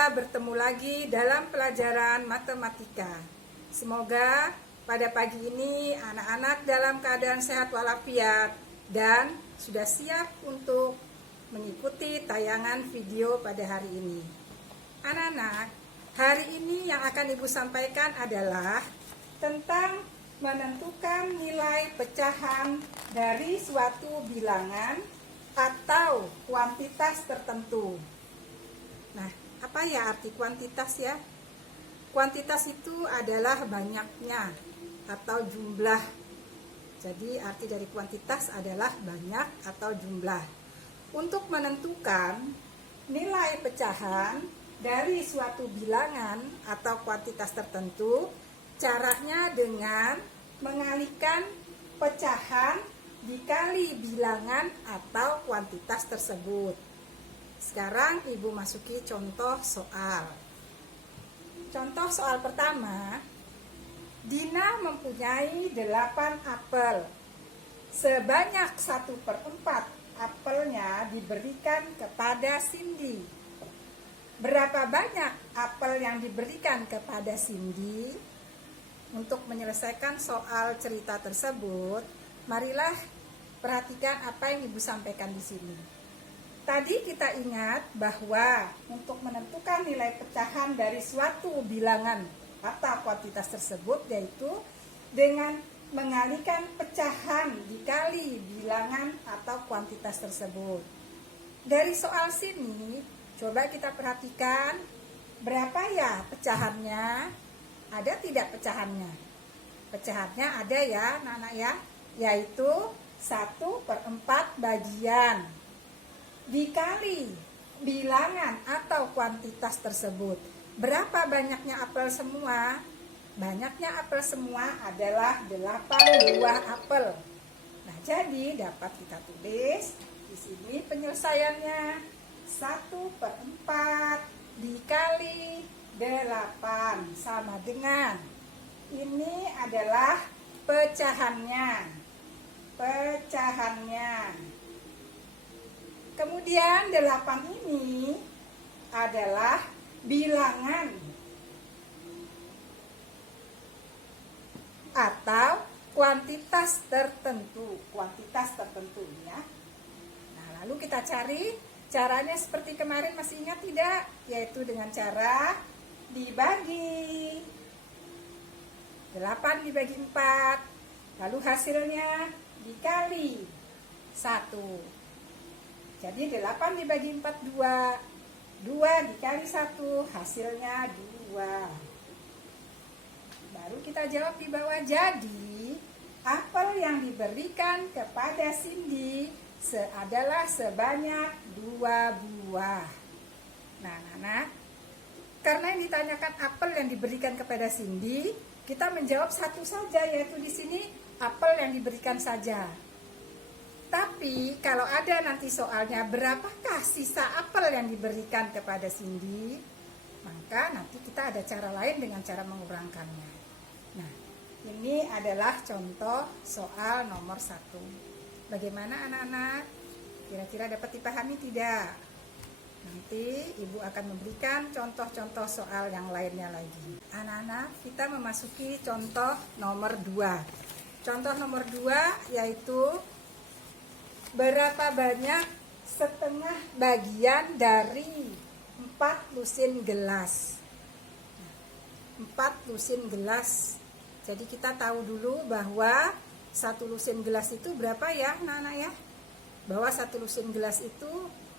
kita bertemu lagi dalam pelajaran matematika. Semoga pada pagi ini anak-anak dalam keadaan sehat walafiat dan sudah siap untuk mengikuti tayangan video pada hari ini. Anak-anak, hari ini yang akan Ibu sampaikan adalah tentang menentukan nilai pecahan dari suatu bilangan atau kuantitas tertentu. Nah, apa ya arti kuantitas ya? Kuantitas itu adalah banyaknya atau jumlah. Jadi arti dari kuantitas adalah banyak atau jumlah. Untuk menentukan nilai pecahan dari suatu bilangan atau kuantitas tertentu, caranya dengan mengalihkan pecahan dikali bilangan atau kuantitas tersebut. Sekarang Ibu masuki contoh soal. Contoh soal pertama, Dina mempunyai 8 apel. Sebanyak 1/4 apelnya diberikan kepada Cindy. Berapa banyak apel yang diberikan kepada Cindy? Untuk menyelesaikan soal cerita tersebut, marilah perhatikan apa yang Ibu sampaikan di sini. Tadi kita ingat bahwa untuk menentukan nilai pecahan dari suatu bilangan atau kuantitas tersebut yaitu dengan mengalihkan pecahan dikali bilangan atau kuantitas tersebut. Dari soal sini, coba kita perhatikan berapa ya pecahannya? Ada tidak pecahannya? Pecahannya ada ya, anak-anak ya, yaitu 1/4 bagian dikali bilangan atau kuantitas tersebut. Berapa banyaknya apel semua? Banyaknya apel semua adalah 8 buah apel. Nah, jadi dapat kita tulis di sini penyelesaiannya 1/4 dikali 8 sama dengan, ini adalah pecahannya. Kemudian 8 ini adalah bilangan atau kuantitas tertentu. Ya. Nah, lalu kita cari caranya seperti kemarin, masih ingat tidak? Yaitu dengan cara dibagi. 8 dibagi 4. Lalu hasilnya dikali 1. Jadi 8 dibagi 4 2. 2 dikali 1 hasilnya 2. Baru kita jawab di bawah. Jadi apel yang diberikan kepada Cindy adalah sebanyak 2 buah. Nah, anak-anak, karena yang ditanyakan apel yang diberikan kepada Cindy, kita menjawab satu saja, yaitu di sini apel yang diberikan saja. Tapi kalau ada nanti soalnya berapakah sisa apel yang diberikan kepada Cindy, maka nanti kita ada cara lain dengan cara mengurangkannya. Nah, ini adalah contoh soal nomor 1. Bagaimana anak-anak? Kira-kira dapat dipahami tidak? Nanti Ibu akan memberikan contoh-contoh soal yang lainnya lagi. Anak-anak, kita memasuki contoh nomor 2. Contoh nomor 2 yaitu berapa banyak setengah bagian dari 4 lusin gelas. 4 lusin gelas. Jadi kita tahu dulu bahwa 1 lusin gelas itu berapa ya, anak-anak ya? Bahwa 1 lusin gelas itu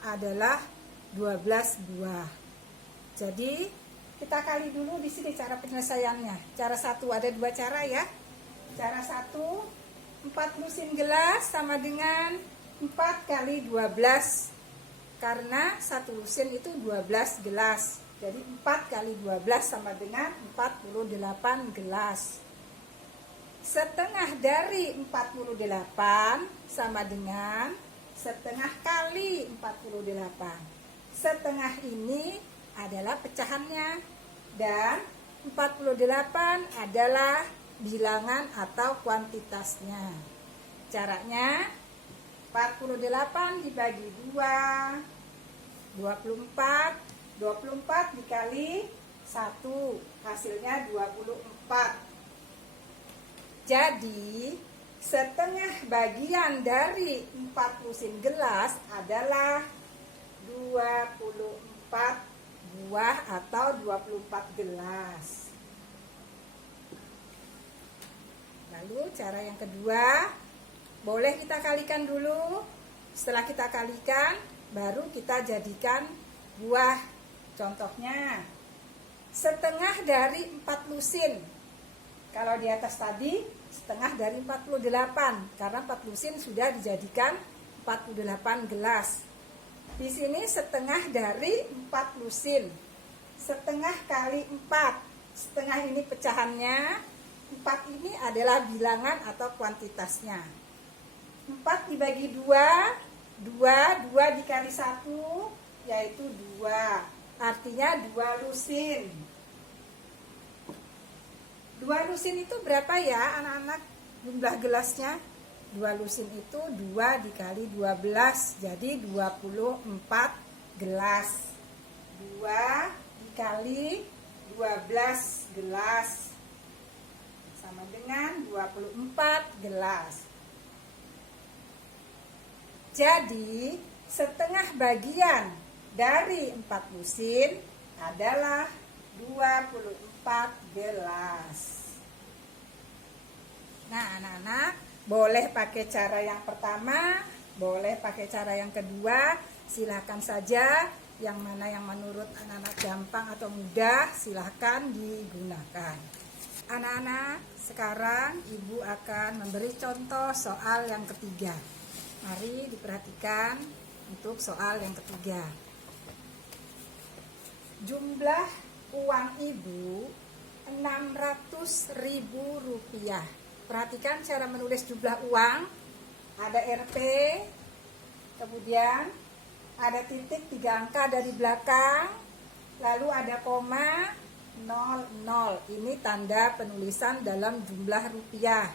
adalah 12 buah. Jadi kita kali dulu di sini cara penyelesaiannya. Cara 1 ada 2 cara ya. Cara 1, 4 lusin gelas sama dengan 4 kali 12. Karena 1 lusin itu 12 gelas. Jadi 4 kali 12 sama dengan 48 gelas. Setengah dari 48 sama dengan setengah kali 48. Setengah ini adalah pecahannya. Dan 48 adalah bilangan atau kuantitasnya. Caranya 48 dibagi 2, 24 24 dikali 1, hasilnya 24. Jadi setengah bagian dari 4 lusin gelas adalah 24 buah atau 24 gelas. Lalu cara yang kedua, boleh kita kalikan dulu. Setelah kita kalikan, baru kita jadikan buah. Contohnya, setengah dari 4 lusin. Kalau di atas tadi, setengah dari 48. Karena 4 lusin sudah dijadikan 48 gelas. Di sini setengah dari 4 lusin. Setengah kali 4. Setengah ini pecahannya. 4 ini adalah bilangan atau kuantitasnya. 4 dibagi 2. 2 dikali 1, yaitu 2. Artinya 2 lusin. 2 lusin itu berapa ya anak-anak jumlah gelasnya? 2 lusin itu 2 dikali 12, jadi 24 gelas. 2 dikali 12 gelas sama dengan 24 gelas. Jadi setengah bagian dari 4 lusin adalah 24 gelas. Nah anak-anak, boleh pakai cara yang pertama, boleh pakai cara yang kedua, silahkan saja. Yang mana yang menurut anak-anak gampang atau mudah, silahkan digunakan. Anak-anak, sekarang Ibu akan memberi contoh soal yang ketiga. Mari diperhatikan untuk soal yang ketiga. Jumlah uang Ibu 600.000 rupiah. Perhatikan cara menulis jumlah uang. Ada Rp, kemudian ada titik 3 angka dari belakang, lalu ada koma, 00. Ini tanda penulisan dalam jumlah rupiah.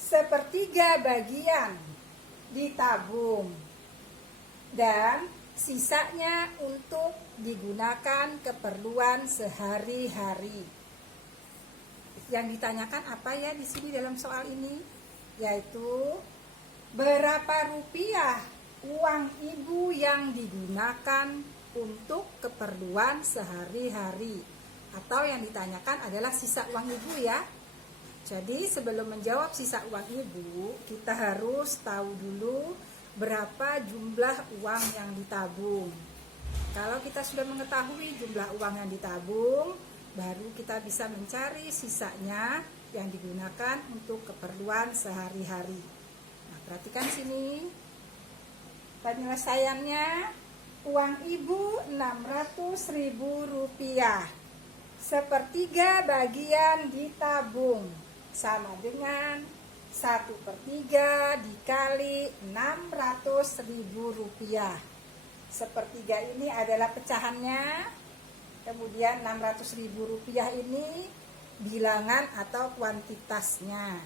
Sepertiga bagian ditabung dan sisanya untuk digunakan keperluan sehari-hari. Yang ditanyakan apa ya di sini dalam soal ini? Yaitu berapa rupiah uang Ibu yang digunakan untuk keperluan sehari-hari. Atau yang ditanyakan adalah sisa uang Ibu ya. Jadi sebelum menjawab sisa uang Ibu, kita harus tahu dulu berapa jumlah uang yang ditabung. Kalau kita sudah mengetahui jumlah uang yang ditabung, baru kita bisa mencari sisanya yang digunakan untuk keperluan sehari-hari. Nah, perhatikan sini. Penyelesaiannya, uang Ibu 600.000 rupiah. Sepertiga bagian ditabung sama dengan 1/3 dikali 600.000 rupiah. Sepertiga ini adalah pecahannya, kemudian 600.000 rupiah ini bilangan atau kuantitasnya.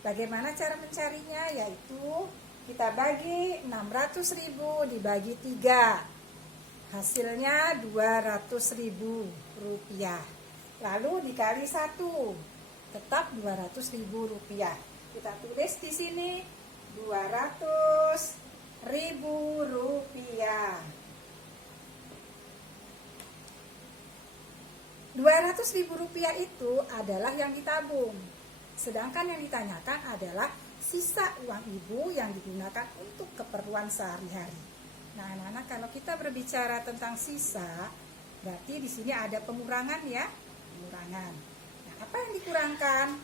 Bagaimana cara mencarinya? Yaitu kita bagi 600.000 dibagi 3. Hasilnya 200.000 rupiah. Lalu dikali 1, tetap 200.000 rupiah. Kita tulis di sini 200.000 rupiah. 200.000 rupiah itu adalah yang ditabung. Sedangkan yang ditanyakan adalah sisa uang Ibu yang digunakan untuk keperluan sehari-hari. Nah, anak-anak, kalau kita berbicara tentang sisa, berarti di sini ada pengurangan ya, pengurangan. Nah, apa yang dikurangkan?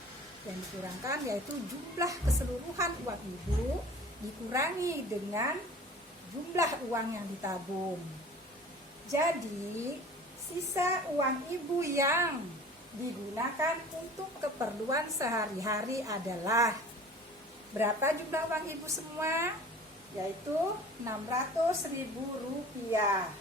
Yang dikurangkan yaitu jumlah keseluruhan uang Ibu dikurangi dengan jumlah uang yang ditabung. Jadi, sisa uang Ibu yang digunakan untuk keperluan sehari-hari adalah berapa jumlah uang Ibu semua? Yaitu 600.000 rupiah.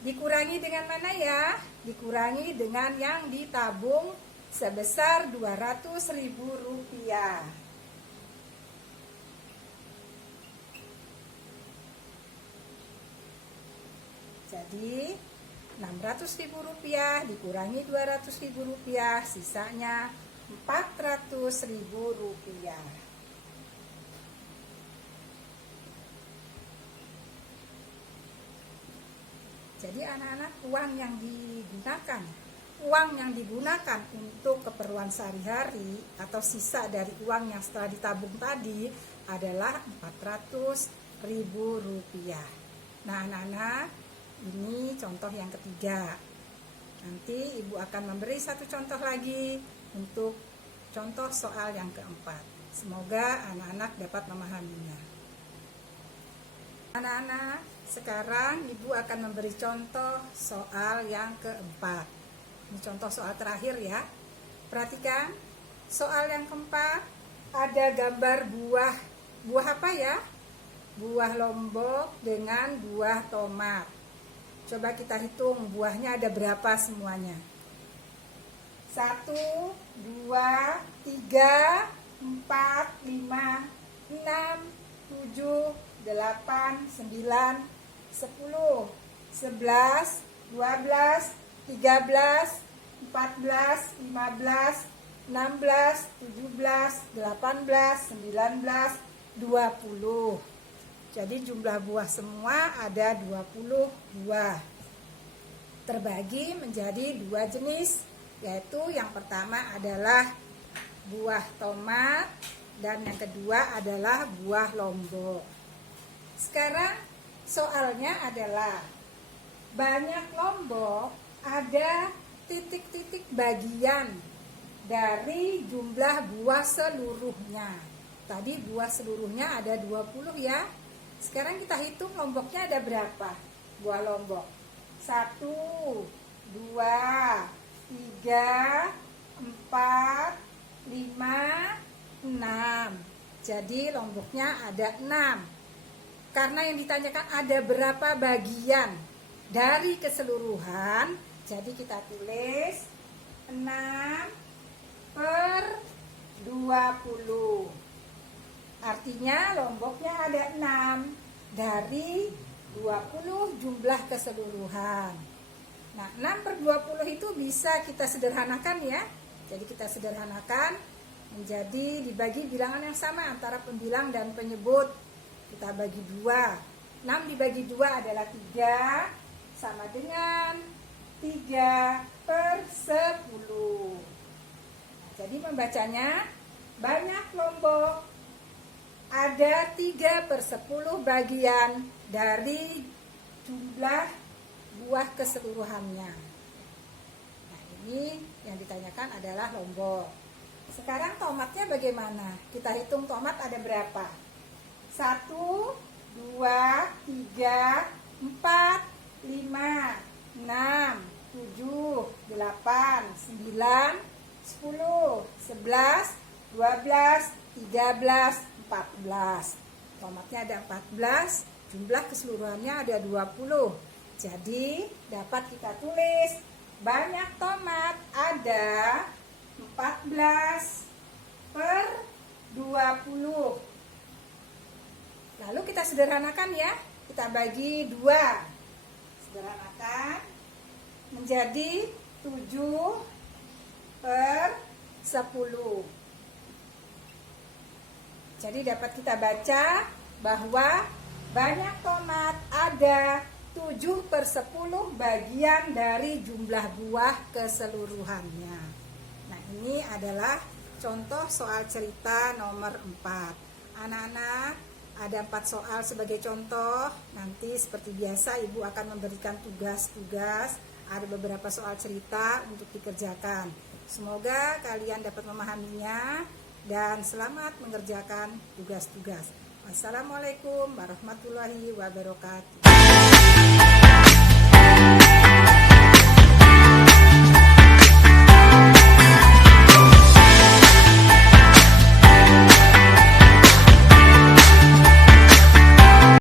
Dikurangi dengan mana ya? Dikurangi dengan yang ditabung sebesar 200.000 rupiah. Jadi Rp600.000 dikurangi Rp200.000, sisanya Rp400.000. Jadi anak-anak, uang yang digunakan untuk keperluan sehari-hari atau sisa dari uang yang setelah ditabung tadi adalah Rp400.000. Nah anak-anak, ini contoh yang ketiga. Nanti ibu akan memberi satu contoh lagi untuk contoh soal yang keempat. Semoga anak-anak dapat memahaminya. Anak-anak, sekarang ibu akan memberi contoh soal yang keempat. Ini contoh soal terakhir ya. Perhatikan, soal yang keempat ada gambar buah. Buah apa ya? Buah lombok dengan buah tomat. Coba kita hitung buahnya ada berapa semuanya. 1, 2, 3, 4, 5, 6, 7, 8, 9, 10, 11, 12, 13, 14, 15, 16, 17, 18, 19, 20. Jadi jumlah buah semua ada 20 buah. Terbagi menjadi 2 jenis, yaitu yang pertama adalah buah tomat dan yang kedua adalah buah lombok. Sekarang soalnya adalah banyak lombok ada titik-titik bagian dari jumlah buah seluruhnya. Tadi buah seluruhnya ada 20 ya. Sekarang kita hitung lomboknya ada berapa buah lombok. 1, 2, 3, 4, 5, 6. Jadi lomboknya ada 6. Karena yang ditanyakan ada berapa bagian dari keseluruhan, jadi kita tulis 6/20. Artinya lomboknya ada 6 dari 20 jumlah keseluruhan. Nah, 6/20 itu bisa kita sederhanakan ya. Jadi kita sederhanakan menjadi dibagi bilangan yang sama antara pembilang dan penyebut. Kita bagi 2. 6 dibagi 2 adalah 3, sama dengan 3/10. Jadi membacanya, banyak lombok ada 3/10 bagian dari jumlah buah keseluruhannya. Nah, ini yang ditanyakan adalah lombok. Sekarang tomatnya bagaimana? Kita hitung tomat ada berapa? 1, 2, 3, 4, 5, 6, 7, 8, 9, 10, 11, 12, 13, 14. Tomatnya ada 14, jumlah keseluruhannya ada 20. Jadi dapat kita tulis banyak tomat ada 14/20. Lalu kita sederhanakan ya, kita bagi 2. Sederhanakan menjadi 7/10. Jadi dapat kita baca bahwa banyak tomat ada 7/10 bagian dari jumlah buah keseluruhannya. Nah, ini adalah contoh soal cerita nomor 4. Anak-anak, ada 4 soal sebagai contoh. Nanti seperti biasa ibu akan memberikan tugas-tugas. Ada beberapa soal cerita untuk dikerjakan. Semoga kalian dapat memahaminya dan selamat mengerjakan tugas-tugas. Wassalamualaikum warahmatullahi wabarakatuh.